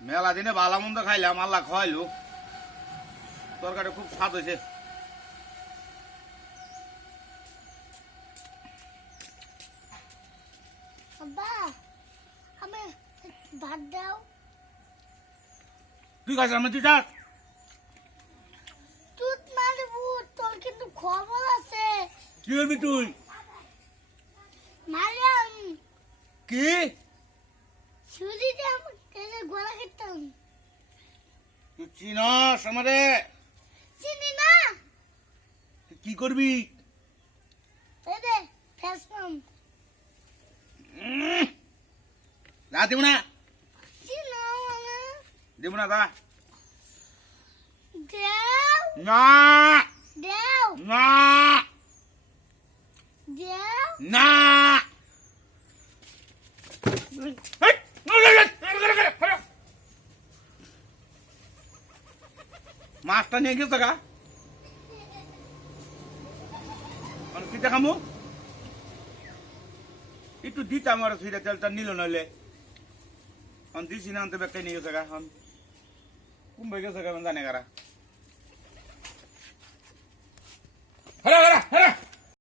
মেলা দিনে ভালো মন্দ খাইলাম, আল্লাহ খাওয়াইলো। তরকারি খুব স্বাদ হয়েছে। আব্বা আমি ভাত দাও। তুই খাইছ আমি তুই থাক। তুই মারবো, তোর কিন্তু খবর আছে। কি করবি তুই? মারিয়াম কি ছুরি দিয়ে আমাকে গলা কাটতাম। তুই চিনস আমারে? চিনি না। তুই কি করবি? এই দে ফেস পাম। যা দেব না, চিনো মানে দেব না, যা। দেও না দেও না দেও। না। মাছটা নিয়ে গেছে গা, কি দেখামু? একটু দিতাম আর ফিরে তেলটা নিল নইলে দিছি না, আনতে ব্যাগটাই নিয়ে গেছে গা। কুম্ভে গেছে গা, জানে কারা।